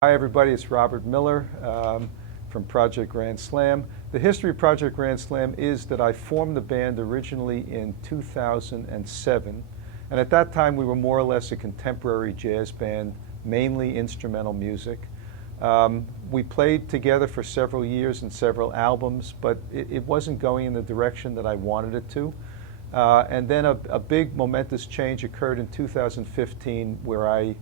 Hi everybody, it's Robert Miller from Project Grand Slam. The history of Project Grand Slam is that I formed the band originally in 2007, and at that time we were more or less a contemporary jazz band, mainly instrumental music. We played together for several years and several albums, but it wasn't going in the direction that I wanted it to. And then a big momentous change occurred in 2015 where I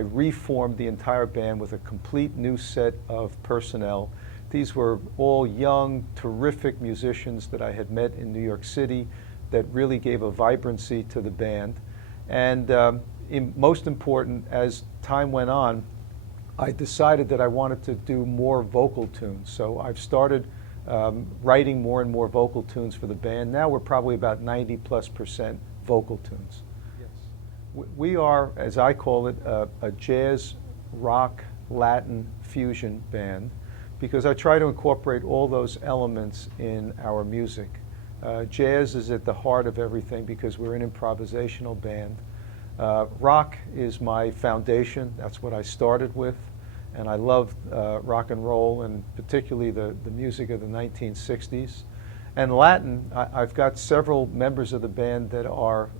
reformed the entire band with a complete new set of personnel. These were all young, terrific musicians that I had met in New York City that really gave a vibrancy to the band. And most important, as time went on, I decided that I wanted to do more vocal tunes. So I've started writing more and more vocal tunes for the band. Now we're probably about 90+% vocal tunes. We are, as I call it, a jazz, rock, Latin fusion band because I try to incorporate all those elements in our music. Jazz is at the heart of everything because we're an improvisational band. Rock is my foundation. That's what I started with. And I love rock and roll, and particularly the music of the 1960s. And Latin, I've got several members of the band that are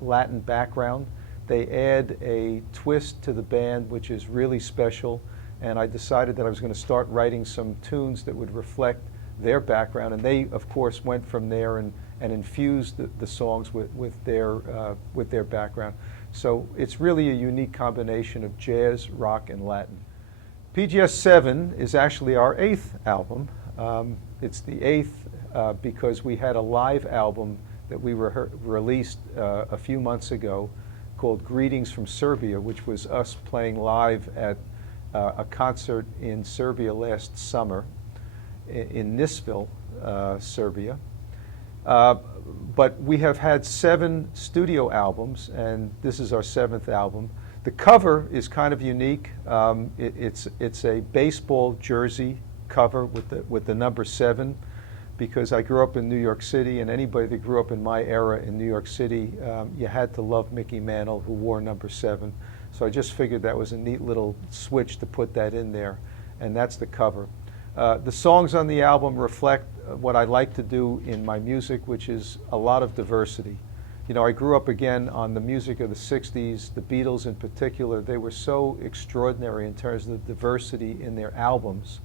Latin background. They add a twist to the band which is really special, and I decided that I was going to start writing some tunes that would reflect their background, and they of course went from there and infused the songs with their background. So it's really a unique combination of jazz, rock, and Latin. PGS7 is actually our 8th album. It's the 8th because we had a live album that we released a few months ago called Greetings from Serbia, which was us playing live at a concert in Serbia last summer in Nisville, Serbia. But we have had 7 studio albums, and this is our 7th album. The cover is kind of unique. It's a baseball jersey cover with the number 7. Because I grew up in New York City, and anybody that grew up in my era in New York City, you had to love Mickey Mantle, who wore number 7. So I just figured that was a neat little switch to put that in there, and that's the cover. The songs on the album reflect what I like to do in my music, which is a lot of diversity. You know, I grew up again on the music of the 60s, the Beatles in particular. They were so extraordinary in terms of the diversity in their albums.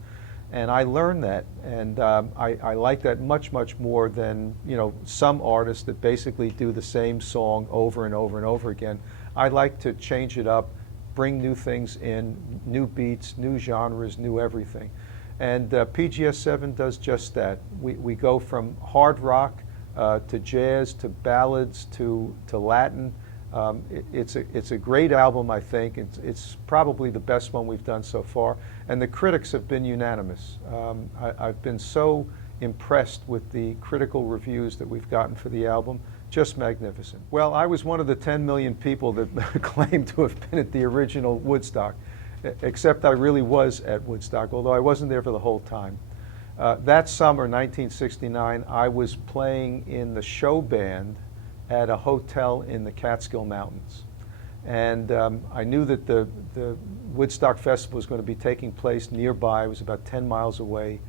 And I learned that, and I like that much, much more than, you know, some artists that basically do the same song over and over and over again. I like to change it up, bring new things in, new beats, new genres, new everything. And PGS7 does just that. We go from hard rock to jazz to ballads to Latin. It's a great album, I think. It's probably the best one we've done so far, and the critics have been unanimous. I've been so impressed with the critical reviews that we've gotten for the album. Just magnificent. Well, I was one of the 10 million people that claimed to have been at the original Woodstock, except I really was at Woodstock, although I wasn't there for the whole time. That summer, 1969, I was playing in the show band at a hotel in the Catskill Mountains. And I knew that the Woodstock Festival was going to be taking place nearby. It was about 10 miles away.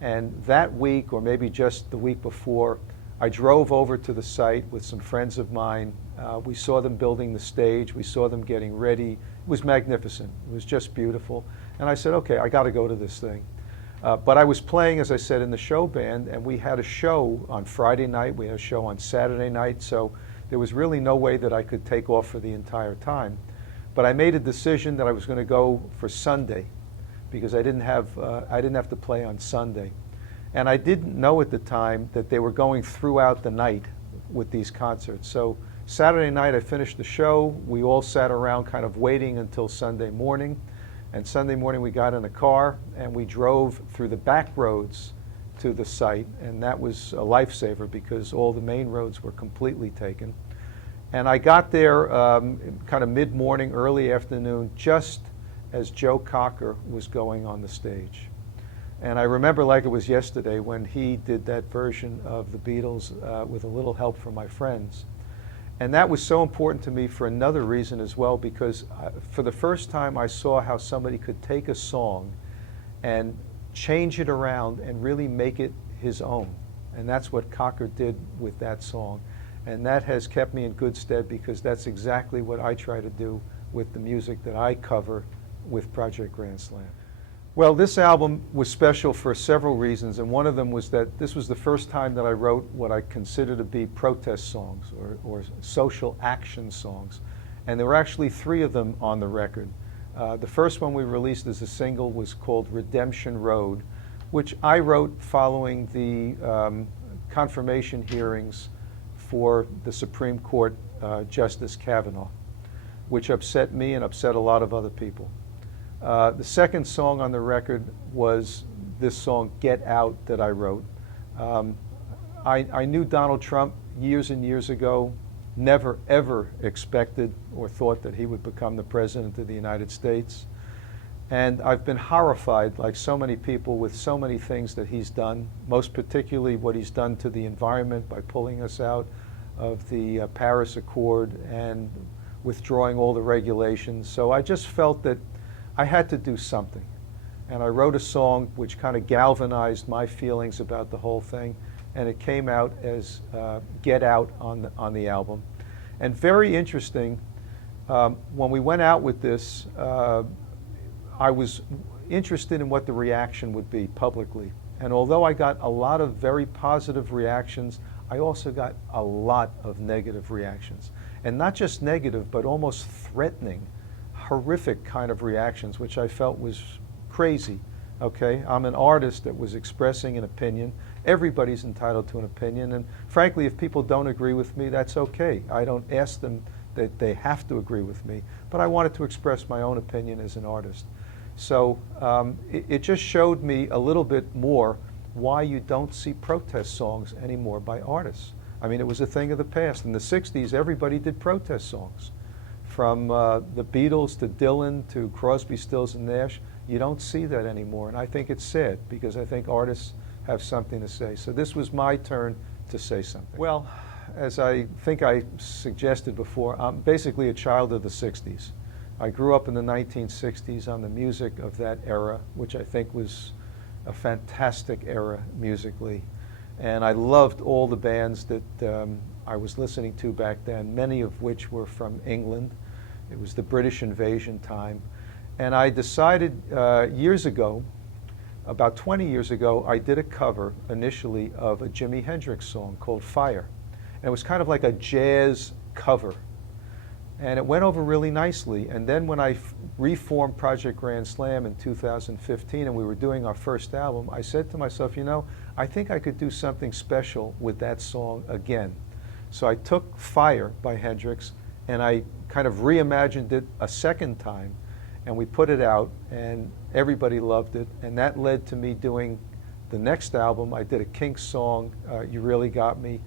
And that week, or maybe just the week before, I drove over to the site with some friends of mine. We saw them building the stage. We saw them getting ready. It was magnificent. It was just beautiful. And I said, okay, I got to go to this thing. But I was playing, as I said, in the show band, and we had a show on Friday night, we had a show on Saturday night, so there was really no way that I could take off for the entire time. But I made a decision that I was going to go for Sunday, because I didn't have to play on Sunday. And I didn't know at the time that they were going throughout the night with these concerts. So Saturday night I finished the show, we all sat around kind of waiting until Sunday morning. And Sunday morning we got in a car and we drove through the back roads to the site, and that was a lifesaver because all the main roads were completely taken. And I got there kind of mid-morning, early afternoon, just as Joe Cocker was going on the stage. And I remember like it was yesterday when he did that version of the Beatles with a little help from my friends. And that was so important to me for another reason as well, because for the first time I saw how somebody could take a song and change it around and really make it his own. And that's what Cocker did with that song. And that has kept me in good stead, because that's exactly what I try to do with the music that I cover with Project Grand Slam. Well, this album was special for several reasons, and one of them was that this was the first time that I wrote what I consider to be protest songs or social action songs. And there were actually 3 of them on the record. The first one we released as a single was called Redemption Road, which I wrote following the confirmation hearings for the Supreme Court Justice Kavanaugh, which upset me and upset a lot of other people. The second song on the record was this song, Get Out, that I wrote. I knew Donald Trump years and years ago, never ever expected or thought that he would become the President of the United States. And I've been horrified, like so many people, with so many things that he's done, most particularly what he's done to the environment by pulling us out of the Paris Accord and withdrawing all the regulations. So I just felt that I had to do something. And I wrote a song which kind of galvanized my feelings about the whole thing, and it came out as Get Out on the album. And very interesting, when we went out with this, I was interested in what the reaction would be publicly. And although I got a lot of very positive reactions, I also got a lot of negative reactions. And not just negative, but almost threatening, horrific kind of reactions, which I felt was crazy. Okay, I'm an artist that was expressing an opinion. Everybody's entitled to an opinion, and frankly, if people don't agree with me, that's okay. I don't ask them that they have to agree with me, but I wanted to express my own opinion as an artist. So it just showed me a little bit more why you don't see protest songs anymore by artists. I mean, it was a thing of the past. In the 60s, everybody did protest songs. From the Beatles to Dylan to Crosby, Stills and Nash, you don't see that anymore. And I think it's sad, because I think artists have something to say. So this was my turn to say something. Well, as I think I suggested before, I'm basically a child of the 60s. I grew up in the 1960s on the music of that era, which I think was a fantastic era musically. And I loved all the bands that I was listening to back then, many of which were from England. It was the British invasion time. And I decided years ago, about 20 years ago, I did a cover initially of a Jimi Hendrix song called Fire. And it was kind of like a jazz cover. And it went over really nicely. And then when I reformed Project Grand Slam in 2015 and we were doing our first album, I said to myself, you know, I think I could do something special with that song again. So I took Fire by Hendrix and I kind of reimagined it a second time, and we put it out and everybody loved it. And that led to me doing the next album. I did a Kinks song, You Really Got Me.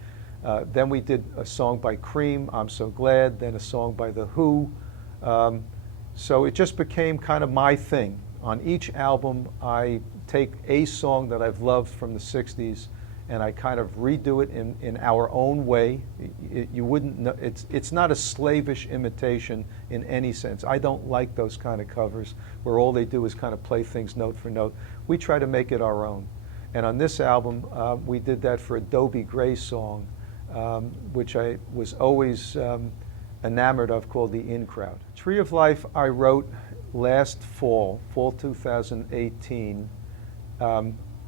Then we did a song by Cream, I'm So Glad, then a song by The Who. So it just became kind of my thing. On each album, I take a song that I've loved from the 60s and I kind of redo it in our own way. You wouldn't know, it's not a slavish imitation in any sense. I don't like those kind of covers where all they do is kind of play things note for note. We try to make it our own. And on this album, we did that for a Dobie Gray song, which I was always enamored of, called The In Crowd. Tree of Life I wrote last fall 2018,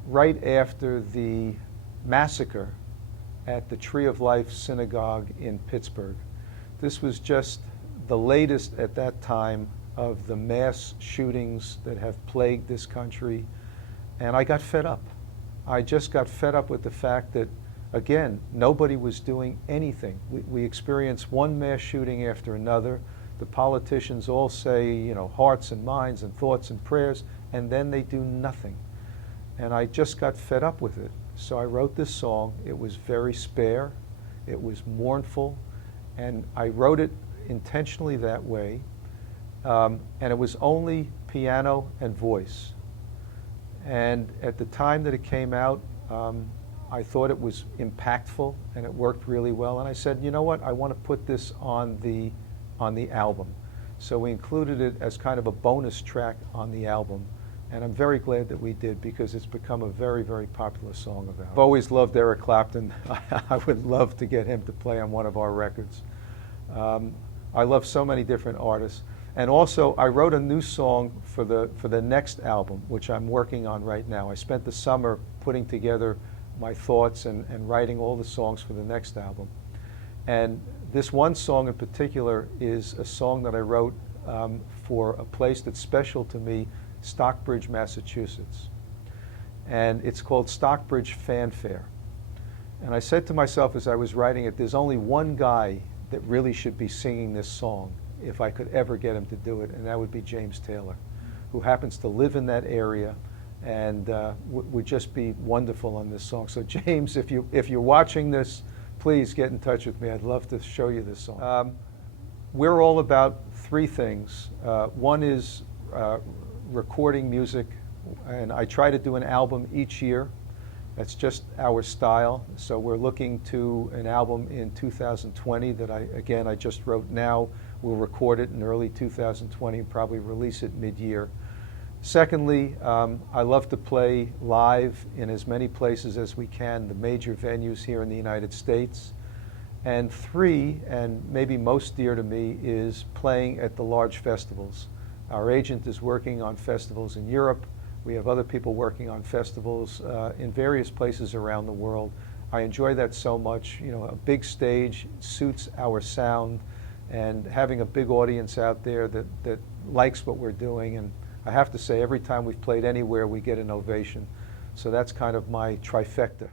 right after the massacre at the Tree of Life Synagogue in Pittsburgh. This was just the latest at that time of the mass shootings that have plagued this country, and I got fed up. I just got fed up with the fact that, again, nobody was doing anything. We experienced one mass shooting after another. The politicians all say, you know, hearts and minds and thoughts and prayers, and then they do nothing. And I just got fed up with it. So I wrote this song. It was very spare. It was mournful. And I wrote it intentionally that way. And it was only piano and voice. And at the time that it came out, I thought it was impactful and it worked really well. And I said, you know what, I want to put this on the album. So we included it as kind of a bonus track on the album. And I'm very glad that we did, because it's become a very, very popular song of ours. I've always loved Eric Clapton. I would love to get him to play on one of our records. I love so many different artists. And also, I wrote a new song for the next album, which I'm working on right now. I spent the summer putting together my thoughts and writing all the songs for the next album. And this one song in particular is a song that I wrote for a place that's special to me, Stockbridge, Massachusetts. And it's called Stockbridge Fanfare. And I said to myself as I was writing it, there's only one guy that really should be singing this song if I could ever get him to do it, and that would be James Taylor, who happens to live in that area and would just be wonderful on this song. So James, if you're watching this, please get in touch with me. I'd love to show you this song. We're all about three things. One is recording music, and I try to do an album each year. That's just our style. So we're looking to an album in 2020 that I just wrote now. We'll record it in early 2020 and probably release it mid-year. Secondly, I love to play live in as many places as we can, the major venues here in the United States. And three, and maybe most dear to me, is playing at the large festivals. Our agent is working on festivals in Europe. We have other people working on festivals in various places around the world. I enjoy that so much. You know, a big stage suits our sound, and having a big audience out there that likes what we're doing. And I have to say, every time we've played anywhere, we get an ovation. So that's kind of my trifecta.